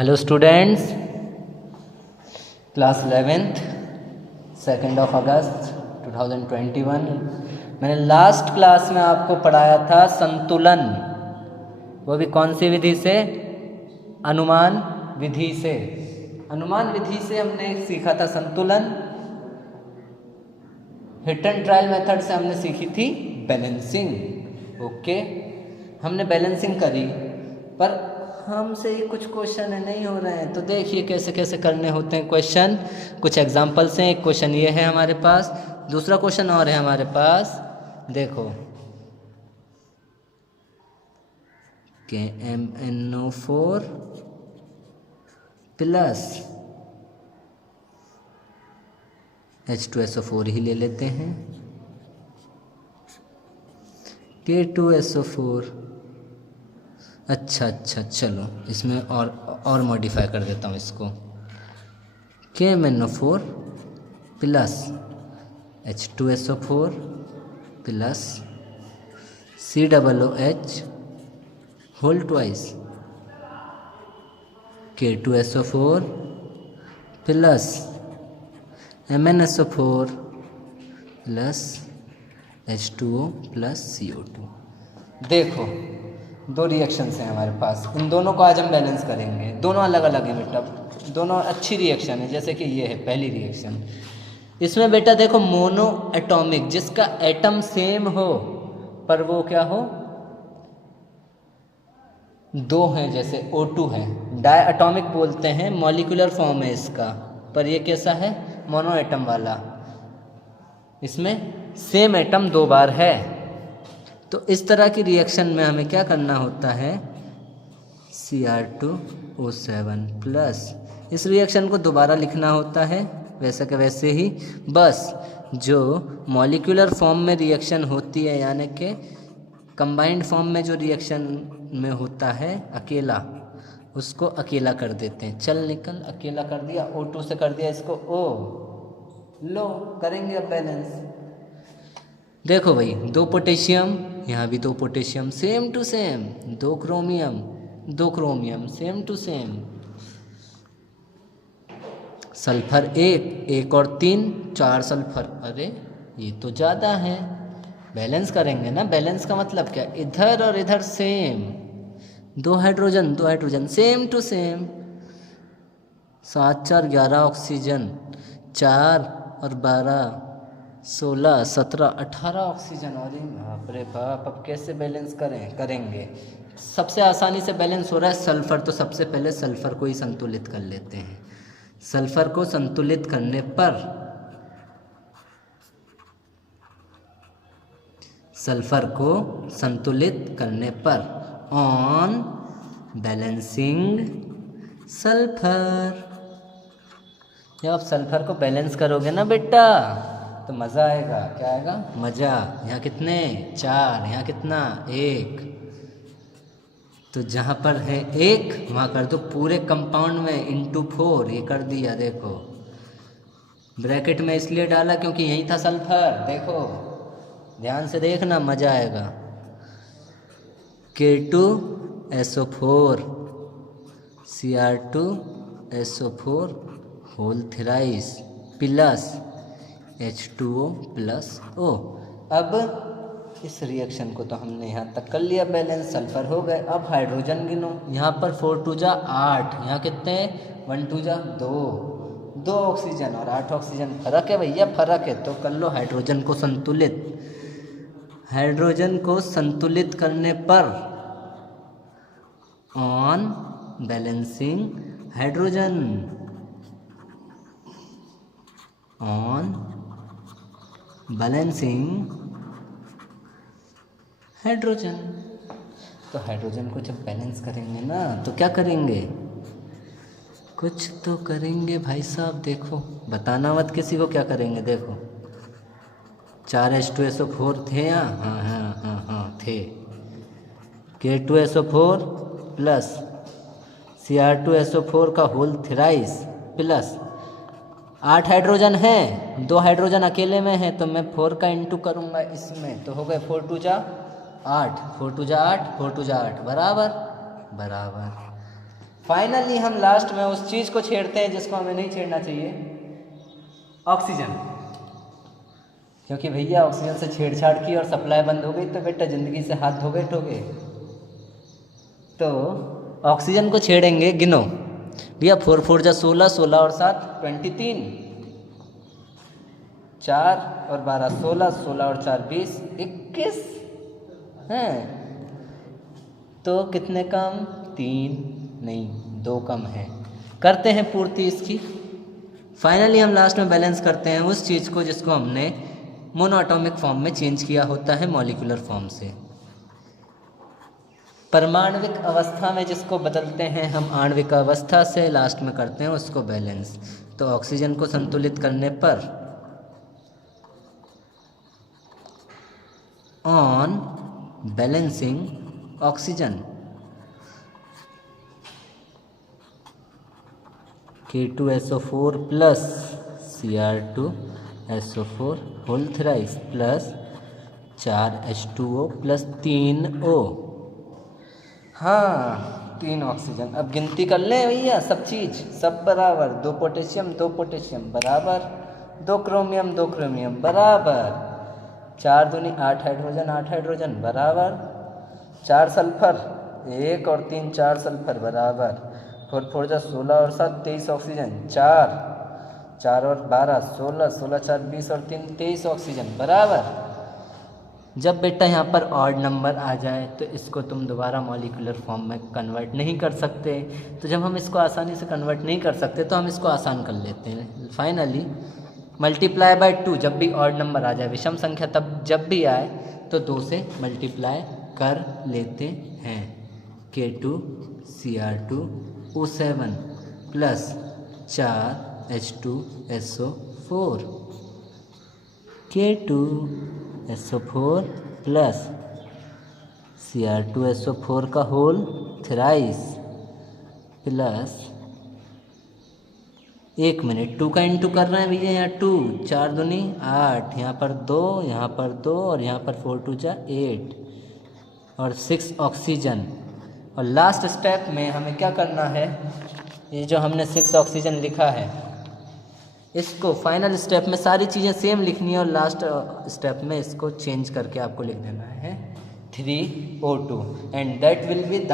Hello students, class 11th 2 अगस्त 2021। मैंने last class में आपको पढ़ाया था संतुलन, वो भी कौन सी विधि से? अनुमान विधि से। अनुमान विधि से हमने सीखा था संतुलन। हिट एंड ट्रायल मेथड से हमने सीखी थी बैलेंसिंग। ओके, हमने बैलेंसिंग करी, पर हमसे ही कुछ क्वेश्चन नहीं हो रहे हैं। तो देखिए कैसे कैसे करने होते हैं क्वेश्चन। कुछ एग्जांपल्स हैं। एक क्वेश्चन ये है हमारे पास, दूसरा क्वेश्चन और है हमारे पास। देखो, KMnO4 प्लस H2SO4 ही ले लेते हैं, K2SO4। अच्छा, चलो इसमें और मॉडिफाई कर देता हूँ इसको। KMnO4 plus H2SO4 plus COOH whole twice K2SO4 plus MnSO4 plus H2O plus CO2। देखो, दो रिएक्शंस हैं हमारे पास। इन दोनों को आज हम बैलेंस करेंगे। दोनों अलग अलग हैं बेटा, दोनों अच्छी रिएक्शन है। जैसे कि ये है पहली रिएक्शन। इसमें बेटा देखो, मोनो एटॉमिक, जिसका एटम सेम हो पर वो क्या हो, दो हैं। जैसे O2 है, डाई एटॉमिक बोलते हैं, मॉलिक्यूलर फॉर्म है इसका, पर ये कैसा है? मोनो एटम वाला। इसमें सेम एटम दो बार है। तो इस तरह की रिएक्शन में हमें क्या करना होता है? Cr2O7 प्लस, इस रिएक्शन को दोबारा लिखना होता है वैसा के वैसे ही। बस जो मॉलिक्यूलर फॉर्म में रिएक्शन होती है, यानी कि कंबाइंड फॉर्म में जो रिएक्शन में होता है अकेला, उसको अकेला कर देते हैं। चल निकल, अकेला कर दिया, O2 से कर दिया इसको O। लो, करेंगे अब बैलेंस। देखो भाई, दो पोटेशियम, यहाँ भी दो पोटेशियम, सेम टू सेम। दो chromium same to same. Sulphur एक और 3, 4 सल्फर। अरे ये तो ज़्यादा है। बैलेंस करेंगे ना। बैलेंस का मतलब क्या? इधर और इधर सेम। दो hydrogen same to same. 7 4 11 oxygen, 4 और 12 16 17 18 ऑक्सीजन। अरे बाप रे बाप, अब कैसे बैलेंस करेंगे? सबसे आसानी से बैलेंस हो रहा है सल्फर। तो सबसे पहले सल्फर को ही संतुलित कर लेते हैं। सल्फर को संतुलित करने पर ऑन बैलेंसिंग सल्फर। जब आप सल्फर को बैलेंस करोगे ना बेटा, तो मज़ा आएगा। क्या आएगा? मज़ा। यहाँ कितने? 4, यहाँ कितना? 1। तो जहाँ पर है 1 वहाँ कर दो पूरे कंपाउंड में इंटू 4। ये कर दिया। देखो, ब्रैकेट में इसलिए डाला क्योंकि यही था सल्फर। देखो ध्यान से देखना, मज़ा आएगा। K2SO4 Cr2SO4 whole thrice plus H2O plus O। अब इस रिएक्शन को तो हमने यहाँ तक कर लिया बैलेंस, सल्फर हो गए। अब हाइड्रोजन गिनो। यहाँ पर 4 2 जा 8, यहाँ कितने? 1 2 जा 2 ऑक्सीजन और 8 ऑक्सीजन। फर्क है भैया, फर्क है। तो कर लो हाइड्रोजन को संतुलित। हाइड्रोजन को संतुलित करने पर on balancing hydrogen, on balancing hydrogen. तो हाइड्रोजन को जब बैलेंस करेंगे ना, तो क्या करेंगे? कुछ तो करेंगे भाई साहब। देखो, बताना मत किसी को क्या करेंगे। देखो, 4 H2SO4 थे यहाँ, हाँ थे। K2SO4 प्लस Cr2SO4 का होल थ्राइस प्लस 8 हाइड्रोजन है, 2 हाइड्रोजन अकेले में है, तो मैं 4 का इंटू करूँगा इसमें। तो हो गए 4 2 जा 8, 4 2 जा 8, 4 2 जा 8 बराबर। फाइनली हम लास्ट में उस चीज़ को छेड़ते हैं जिसको हमें नहीं छेड़ना चाहिए, ऑक्सीजन। क्योंकि भैया ऑक्सीजन से छेड़छाड़ की और सप्लाई बंद हो गई तो बेटा ज़िंदगी से हाथ धोगे ठोगे। तो ऑक्सीजन को छेड़ेंगे, गिनो भैया, 4 4 जा 16, 16 और 7 23, 4 और 12 16, 16 और 4 20, 21 हैं। तो कितने कम? 3 नहीं 2 कम है। करते हैं पूर्ति इसकी। फाइनली हम लास्ट में बैलेंस करते हैं उस चीज़ को जिसको हमने मोनोएटॉमिक फॉर्म में चेंज किया होता है मॉलिक्यूलर फॉर्म से। परमाणविक अवस्था में जिसको बदलते हैं हम आणविक अवस्था से, लास्ट में करते हैं उसको बैलेंस। तो ऑक्सीजन को संतुलित करने पर on balancing oxygen K2SO4 plus Cr2SO4 whole thrice plus 4H2O plus 3O। हाँ 3 ऑक्सीजन। अब गिनती कर लें भैया, सब चीज़ सब बराबर, 2 पोटेशियम 2 पोटेशियम बराबर, 2 क्रोमियम 2 क्रोमियम बराबर, 4 दूनी 8 हाइड्रोजन 8 हाइड्रोजन बराबर, 4 सल्फर 1 और 3 4 सल्फर बराबर, 4 4 जा 16 और 7 23 ऑक्सीजन, 4 4 और 12 16, 16 4 20 और 3 23 ऑक्सीजन बराबर। जब बेटा यहाँ पर ऑड नंबर आ जाए तो इसको तुम दोबारा मॉलिक्यूलर फॉर्म में कन्वर्ट नहीं कर सकते। तो जब हम इसको आसानी से कन्वर्ट नहीं कर सकते तो हम इसको आसान कर लेते हैं। फाइनली मल्टीप्लाई बाय 2, जब भी ऑड नंबर आ जाए, विषम संख्या तब जब भी आए तो 2 से मल्टीप्लाई कर लेते हैं। K2Cr2O7 plus 4H2SO4, K2SO4 plus Cr2SO4 का होल थ्राइस प्लस 1 मिनट 2 का इंटू कर रहे हैं भैया, यहाँ 2 4 दूनी 8, यहाँ पर 2 यहाँ पर 2 और यहाँ पर 4 2 जा 8 और 6 ऑक्सीजन। और लास्ट स्टेप में हमें क्या करना है, ये जो हमने 6 ऑक्सीजन लिखा है इसको फाइनल स्टेप में सारी चीज़ें सेम लिखनी है और लास्ट स्टेप में इसको चेंज करके आपको लिख देना है 3O2 and that will be the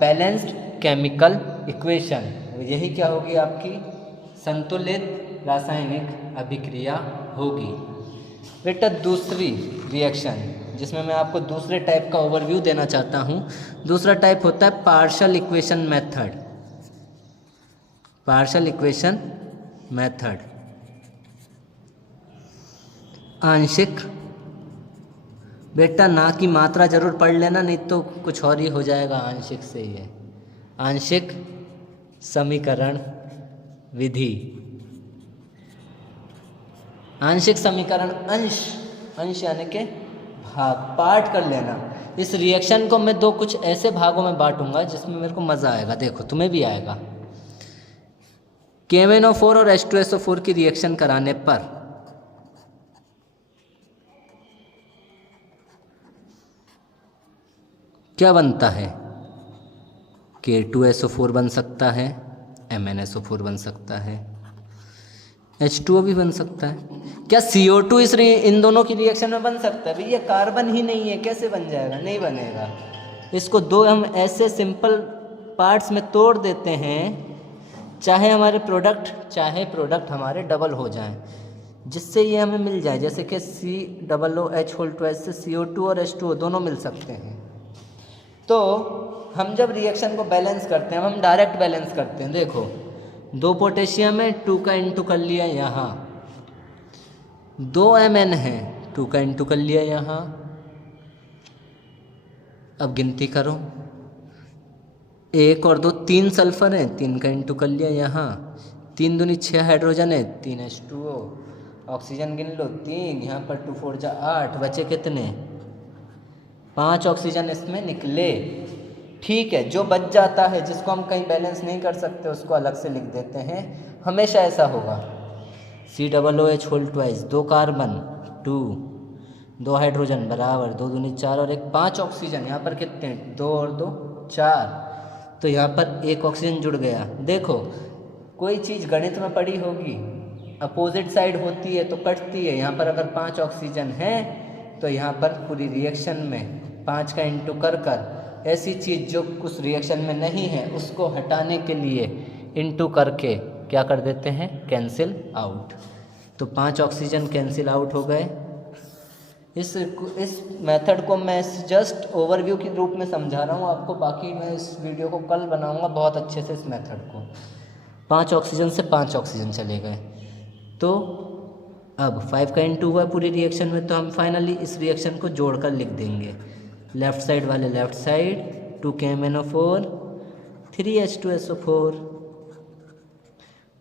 balanced chemical equation. यही क्या होगी, आपकी संतुलित रासायनिक अभिक्रिया होगी। बेटा दूसरी रिएक्शन जिसमें मैं आपको दूसरे टाइप का ओवरव्यू देना चाहता हूँ, दूसरा टाइप होता है partial equation method. Partial equation method आंशिक, बेटा ना की मात्रा जरूर पढ़ लेना, नहीं तो कुछ और ही हो जाएगा। आंशिक से ही है, आंशिक समीकरण विधि। आंशिक समीकरण अंश, अंश यानी के भाग, पार्ट कर लेना। इस रिएक्शन को मैं दो कुछ ऐसे भागों में बांटूंगा जिसमें मेरे को मज़ा आएगा, देखो तुम्हें भी आएगा। KMnO4 और H2SO4 की रिएक्शन कराने पर क्या बनता है, K2SO4 बन सकता है, MnSO4 बन सकता है, H2O भी बन सकता है। क्या CO2 इन दोनों की रिएक्शन में बन सकता है? भैया कार्बन ही नहीं है, कैसे बन जाएगा? नहीं बनेगा। इसको दो हम ऐसे सिंपल पार्ट्स में तोड़ देते हैं, चाहे हमारे प्रोडक्ट हमारे डबल हो जाएं, जिससे ये हमें मिल जाए, जैसे कि COOH से CO2 और H2O दोनों मिल सकते हैं। तो हम जब रिएक्शन को बैलेंस करते हैं, हम डायरेक्ट बैलेंस करते हैं। देखो 2 पोटेशियम है, 2 का इंटू कर लिया यहाँ, 2 Mn है, 2 का इंटू कर लिया यहाँ। अब गिनती करो, 1 और 2 3 सल्फर है, 3 का इंटू कर लिया यहाँ, 3 दूनी 6 हाइड्रोजन है, 3 H2O, ऑक्सीजन गिन लो 3, यहाँ पर 2 4 जा 8, बचे कितने 5 ऑक्सीजन इसमें निकले। ठीक है, जो बच जाता है जिसको हम कहीं बैलेंस नहीं कर सकते उसको अलग से लिख देते हैं, हमेशा ऐसा होगा। COOH 2 कार्बन 2 हाइड्रोजन बराबर 2 दूनी 4 और 1 5 ऑक्सीजन, यहाँ पर कितने 2 और 2 4, तो यहाँ पर एक ऑक्सीजन जुड़ गया। देखो कोई चीज़ गणित में पड़ी होगी, अपोजिट साइड होती है तो कटती है। यहाँ पर अगर 5 ऑक्सीजन है तो यहाँ पर पूरी रिएक्शन में 5 का इंटू कर कर ऐसी चीज़ जो उस रिएक्शन में नहीं है उसको हटाने के लिए इंटू करके क्या कर देते हैं, कैंसिल आउट। तो 5 ऑक्सीजन कैंसिल आउट हो गए। इस मेथड को मैं जस्ट ओवरव्यू के रूप में समझा रहा हूँ आपको, बाकी मैं इस वीडियो को कल बनाऊँगा बहुत अच्छे से इस मेथड को। 5 ऑक्सीजन से 5 ऑक्सीजन चले गए, तो अब 5 का इंटू हुआ पूरी रिएक्शन में, तो हम फाइनली इस रिएक्शन को जोड़कर लिख देंगे। लेफ़्ट साइड वाले left side, 2KMnO4 3H2SO4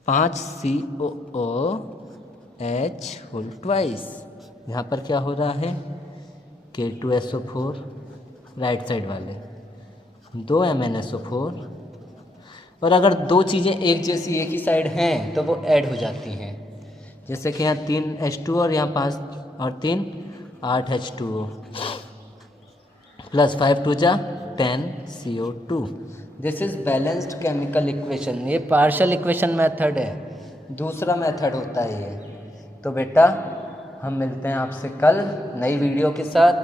5COOH whole twice. यहाँ पर क्या हो रहा है, K2SO4 राइट साइड वाले, 2 MnSO4। और अगर दो चीज़ें एक जैसी एक ही साइड हैं तो वो ऐड हो जाती हैं। जैसे कि यहाँ 3H2 और यहाँ 5 और 3 8H2O प्लस 5 2 जा 10CO2। This is balanced chemical equation. ये पार्शियल इक्वेशन मेथड है, दूसरा मेथड होता है ये। तो बेटा हम मिलते हैं आपसे कल नई वीडियो के साथ।